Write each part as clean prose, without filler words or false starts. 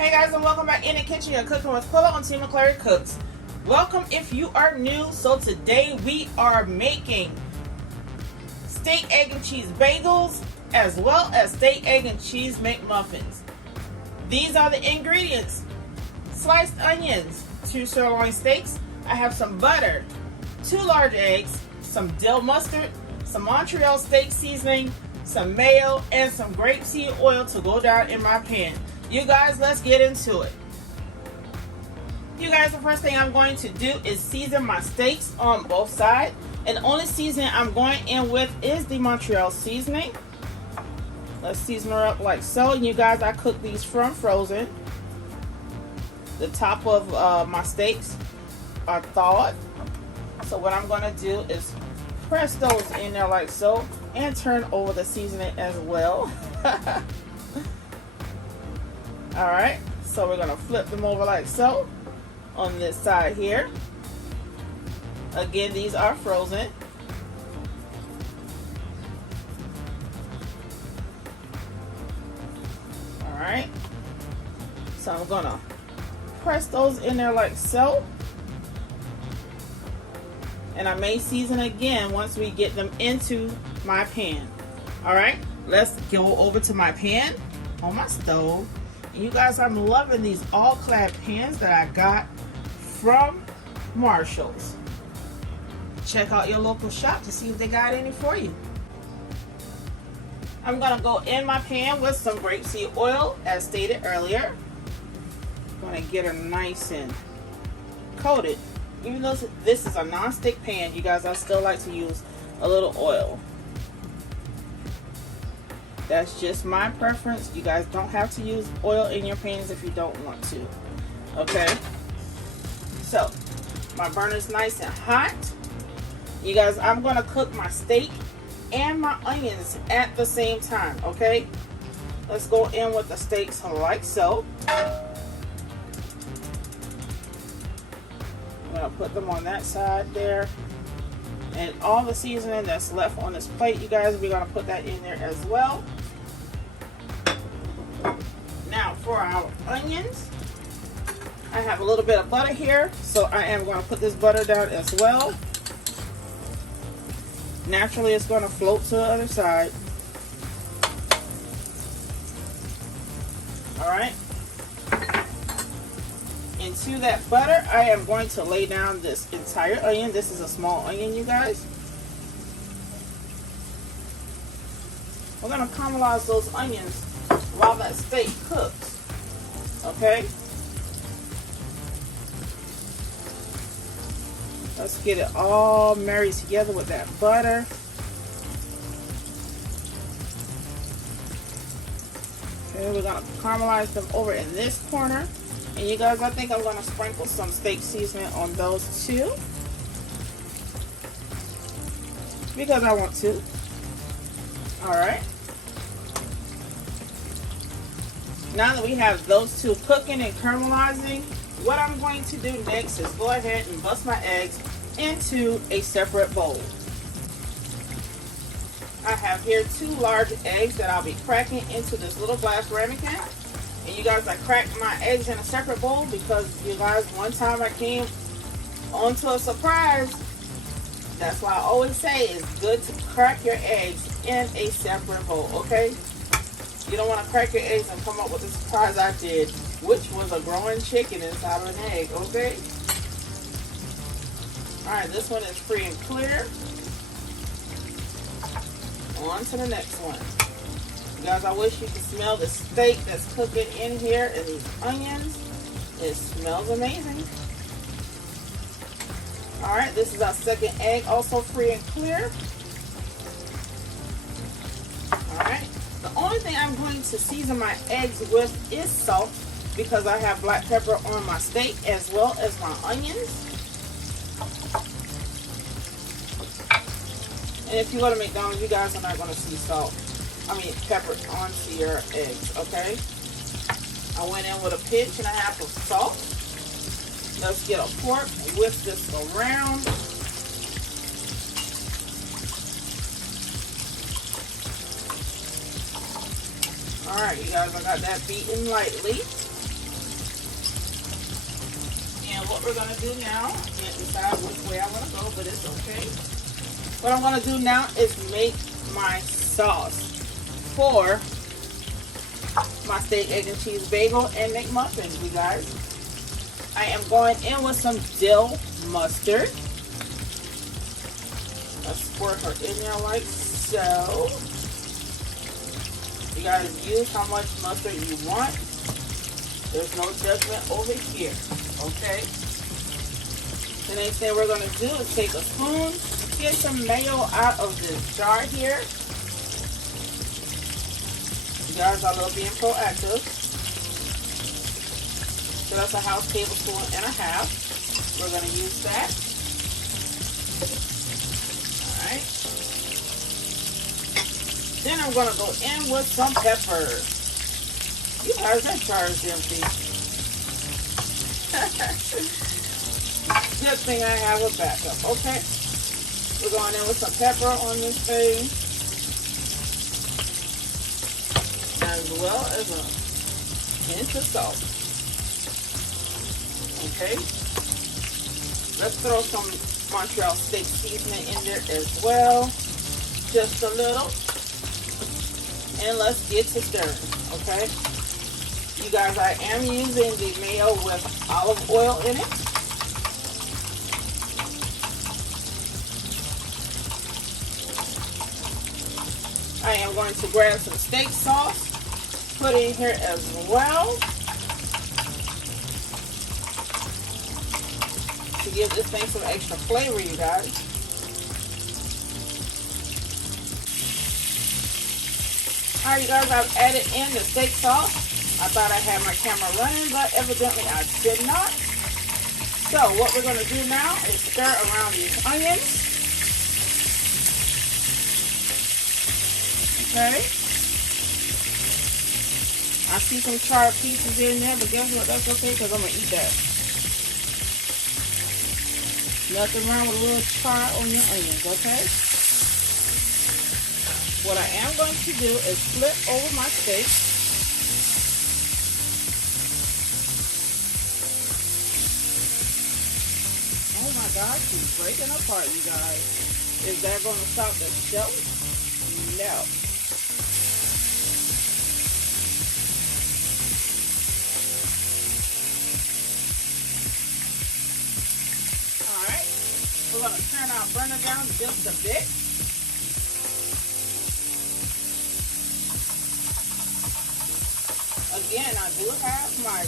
Hey guys, and welcome back in the kitchen. You're cooking with Quilla on Team McClary Cooks. Welcome if you are new. So today we are making steak, egg, and cheese bagels as well as steak, egg, and cheese McMuffins. These are the ingredients: sliced onions, 2 sirloin steaks. I have some butter, 2 large eggs, some dill mustard, some Montreal steak seasoning, some mayo, and some grapeseed oil to go down in my pan. You guys, let's get into it. You guys, the first thing I'm going to do is season my steaks on both sides. And the only seasoning I'm going in with is the Montreal seasoning. Let's season her up like so. And you guys, I cook these from frozen. The top of my steaks are thawed. So what I'm going to do is press those in there like so and turn over the seasoning as well. Alright, so we're going to flip them over like so on this side here. Again, these are frozen. Alright, so I'm going to press those in there like so. And I may season again once we get them into my pan. Alright, let's go over to my pan on my stove. And you guys, I'm loving these all-clad pans that I got from Marshall's. Check out your local shop to see if they got any for you. I'm going to go in my pan with some grapeseed oil, as stated earlier. I'm going to get her nice and coated. Even though this is a non-stick pan, you guys, I still like to use a little oil. That's just my preference. You guys don't have to use oil in your pans if you don't want to. Okay? So, my burner's nice and hot. You guys, I'm going to cook my steak and my onions at the same time. Okay? Let's go in with the steaks like so. I'm going to put them on that side there. And all the seasoning that's left on this plate, you guys, we're going to put that in there as well. Now for our onions, I have a little bit of butter here, so I am going to put this butter down as well. Naturally, it's going to float to the other side. Alright. Into that butter, I am going to lay down this entire onion. This is a small onion, you guys. We're going to caramelize those onions while that steak cooks. Okay? Let's get it all married together with that butter. Okay, we're going to caramelize them over in this corner. And you guys, I think I'm going to sprinkle some steak seasoning on those too, because I want to. Alright. Now that we have those two cooking and caramelizing, what I'm going to do next is go ahead and bust my eggs into a separate bowl. I have here 2 large eggs that I'll be cracking into this little glass ramekin. And you guys, I cracked my eggs in a separate bowl because, you guys, one time I came onto a surprise. That's why I always say it's good to crack your eggs in a separate bowl, okay? You don't want to crack your eggs and come up with the surprise I did, which was a growing chicken inside of an egg, okay? Alright, this one is free and clear. On to the next one. You guys, I wish you could smell the steak that's cooking in here and these onions. It smells amazing. Alright, this is our second egg, also free and clear. Alright, the only thing I'm going to season my eggs with is salt, because I have black pepper on my steak as well as my onions. And if you go to McDonald's, you guys are not going to see pepper onto your eggs, okay? I went in with a pinch and a half of salt. Let's get a fork, whisk this around. Alright, you guys, I got that beaten lightly. what we're gonna do now, I can't decide which way I want to go, but it's okay. What I'm gonna do now is make my sauce for my steak, egg, and cheese bagel and McMuffin, you guys. I am going in with some dill mustard. Let's squirt her in there like so. You guys use how much mustard you want. There's no judgment over here, okay? The next thing we're going to do is take a spoon, get some mayo out of this jar here. You guys, I love being proactive. So that's a half tablespoon and a half. We're going to use that. Alright. Then I'm going to go in with some pepper. You guys, that jar is empty. Good thing I have a backup, okay? We're going in with some pepper on this thing, as well as a pinch of salt. Okay? Let's throw some Montreal steak seasoning in there as well. Just a little. And let's get to stirring, okay? You guys, I am using the mayo with olive oil in it. I am going to grab some steak sauce, put it in here as well, to give this thing some extra flavor, you guys. Alright, you guys, I've added in the steak sauce. I thought I had my camera running, but evidently I did not. So what we're going to do now is stir around these onions. Okay. I see some charred pieces in there, but guess what? That's okay because I'm going to eat that. Nothing wrong with a little char on your onions, okay? What I am going to do is flip over my steak. Oh my gosh, she's breaking apart, you guys. Is that going to stop the show? No. Alright, we're going to turn our burner down just a bit. Again, I do have my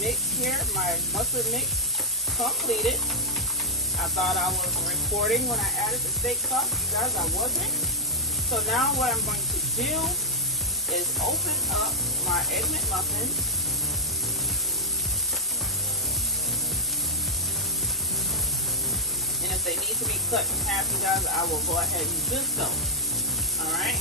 mix here, my mustard mix completed. I thought I was recording when I added the steak sauce. You guys, I wasn't. So now what I'm going to do is open up my Egg McMuffin. And if they need to be cut in half, you guys, I will go ahead and do so. Alright.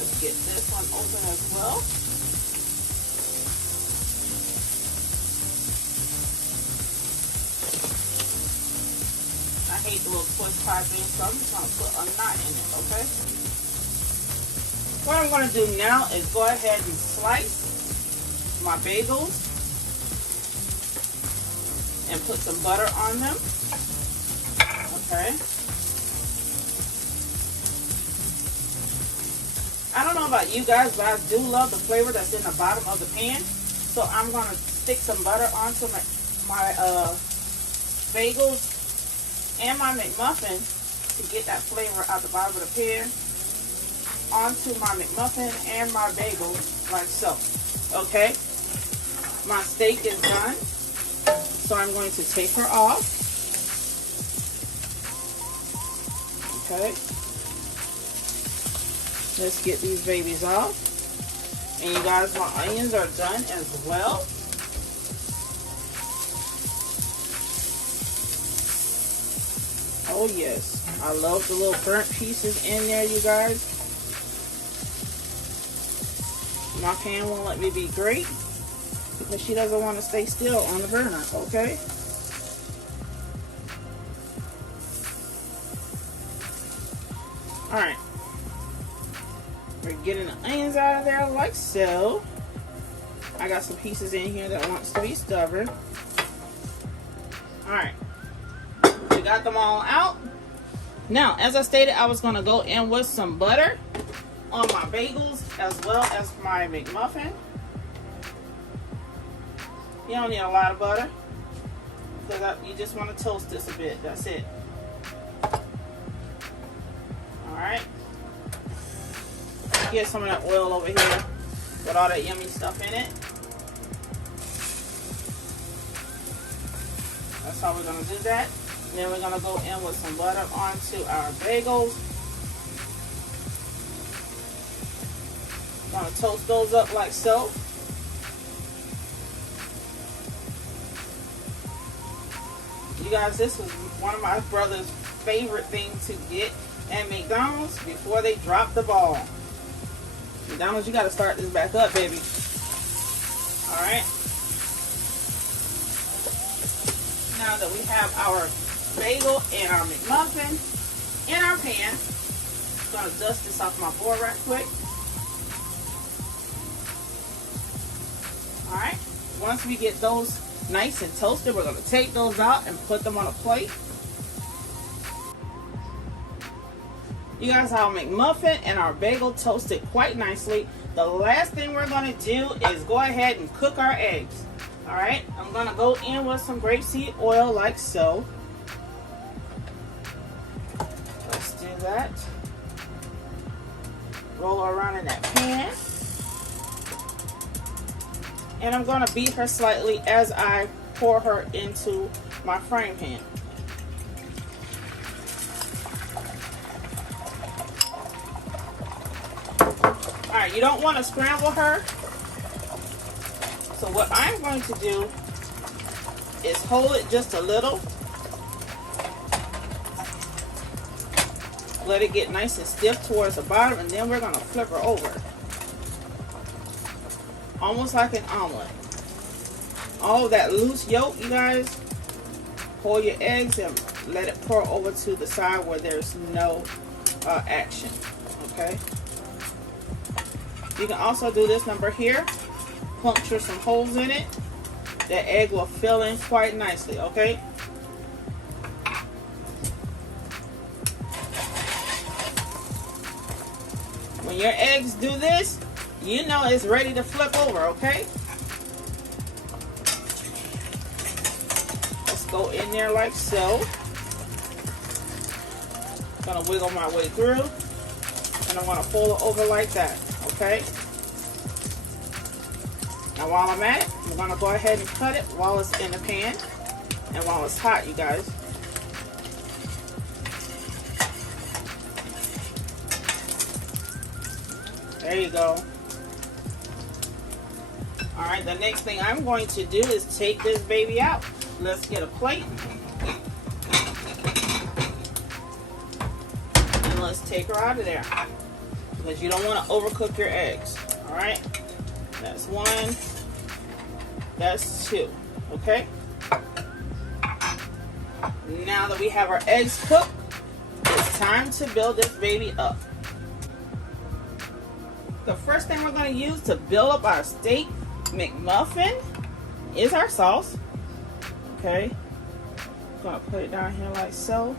Let's get this one open as well. I hate the little twist type thing, so I'm just going to put a knot in it, okay? What I'm going to do now is go ahead and slice my bagels and put some butter on them, okay? I don't know about you guys, but I do love the flavor that's in the bottom of the pan, so I'm going to stick some butter onto my bagels and my McMuffin to get that flavor out the bottom of the pan onto my McMuffin and my bagel like so. Okay, my steak is done, so I'm going to take her off. Okay, let's get these babies off. And you guys, my onions are done as well. Oh yes, I love the little burnt pieces in there, you guys. My pan won't let me be great because she doesn't want to stay still on the burner, okay? Alright. We're getting the onions out of there like so. I got some pieces in here that wants to be stubborn. Alright, we got them all out. Now, as I stated, I was going to go in with some butter on my bagels as well as my McMuffin. You don't need a lot of butter because you just want to toast this a bit. That's it. Alright. Get some of that oil over here with all that yummy stuff in it. That's how we're going to do that. And then we're going to go in with some butter onto our bagels. Going to toast those up like so. You guys, this was one of my brother's favorite things to get at McDonald's before they drop the ball. McDonald's, you got to start this back up, baby. Alright. Now that we have our bagel and our McMuffin in our pan, I'm going to dust this off my board right quick. Alright. Once we get those nice and toasted, we're going to take those out and put them on a plate. You guys, our McMuffin and our bagel toasted quite nicely. The last thing we're going to do is go ahead and cook our eggs. Alright, I'm going to go in with some grapeseed oil like so. Let's do that. Roll her around in that pan. And I'm going to beat her slightly as I pour her into my frying pan. Alright, you don't want to scramble her. So what I'm going to do is hold it just a little. Let it get nice and stiff towards the bottom, and then we're going to flip her over. Almost like an omelet. All of that loose yolk, you guys, pour your eggs and let it pour over to the side where there's no action. Okay. You can also do this number here. Puncture some holes in it. The egg will fill in quite nicely. Okay. When your eggs do this, you know it's ready to flip over. Okay. Let's go in there like so. Gonna wiggle my way through, and I'm gonna fold it over like that. Okay. Now while I'm at it, I'm gonna go ahead and cut it while it's in the pan and while it's hot, you guys. There you go. Alright, the next thing I'm going to do is take this baby out. Let's get a plate. And let's take her out of there. Because you don't want to overcook your eggs. Alright? That's one. That's two. Okay? Now that we have our eggs cooked, it's time to build this baby up. The first thing we're going to use to build up our steak McMuffin is our sauce. Okay? I'm going to put it down here like so.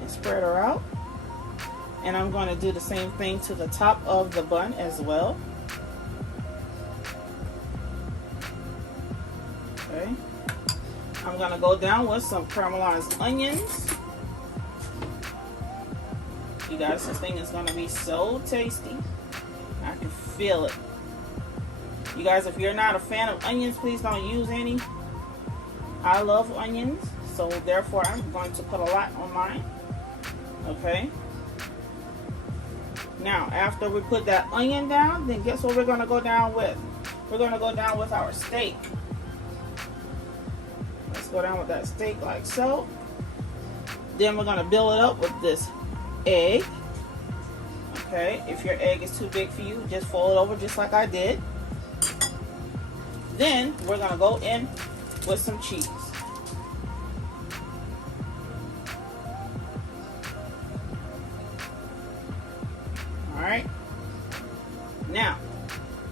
And spread her out. And I'm going to do the same thing to the top of the bun as well. Okay. I'm going to go down with some caramelized onions. You guys, this thing is going to be so tasty. I can feel it. You guys, if you're not a fan of onions, please don't use any. I love onions, so therefore I'm going to put a lot on mine. Okay. Now, after we put that onion down, then guess what we're going to go down with? We're going to go down with our steak. Let's go down with that steak like so. Then we're going to build it up with this egg. Okay, if your egg is too big for you, just fold it over just like I did. Then we're going to go in with some cheese. Alright. Now,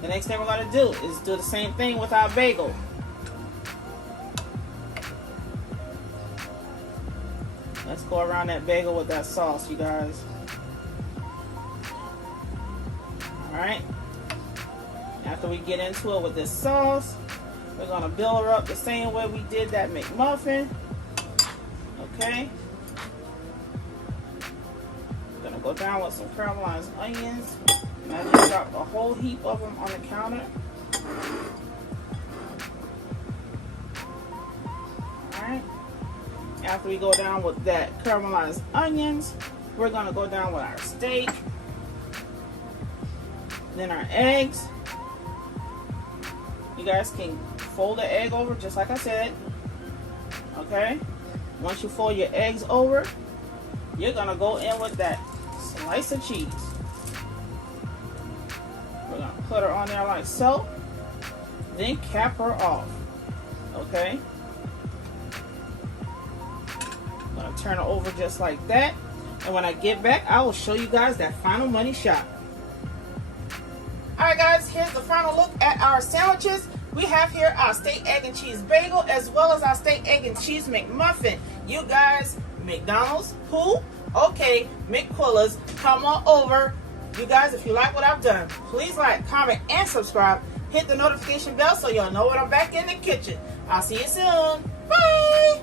the next thing we're going to do is do the same thing with our bagel. go around that bagel with that sauce, you guys. Alright. After we get into it with this sauce, we're going to build her up the same way we did that McMuffin. Okay. Gonna go down with some caramelized onions. And I just dropped a whole heap of them on the counter. Alright. After we go down with that caramelized onions, we're gonna go down with our steak. Then our eggs. You guys can fold the egg over just like I said. Okay. Once you fold your eggs over, you're gonna go in with that slice of cheese. We're gonna put her on there like so, then cap her off. Okay. I'm gonna turn her over just like that, and when I get back, I will show you guys that final money shot. Alright guys, here's the final look at our sandwiches. We have here our steak, egg, and cheese bagel, as well as our steak, egg, and cheese McMuffin. You guys, McDonald's, who? Okay, McQuillas, come on over. You guys, if you like what I've done, please like, comment, and subscribe. Hit the notification bell so you'll know when I'm back in the kitchen. I'll see you soon. Bye!